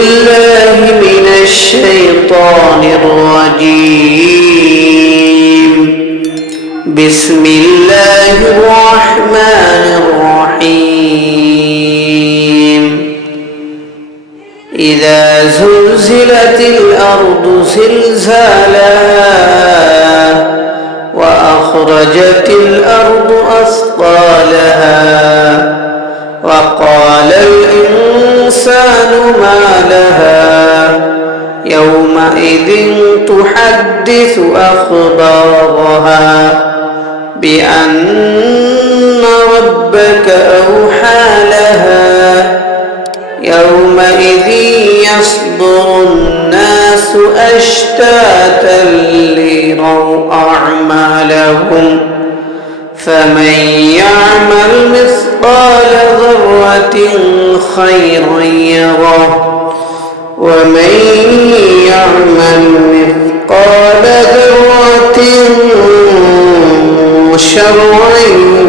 بالله من الشيطان الرجيم بسم الله الرحمن الرحيم إذا زلزلت الأرض زلزالها وأخرجت الأرض أثقالها وقال الإنسان ما لها يومئذ تحدث أخبارها بأن ربك أوحى لها يومئذ يصدر الناس أشتاتا ليروا أعمالهم فمن يعمل مثقال ذرة خيرا يره ومن يعمل مثقال ذرة شرا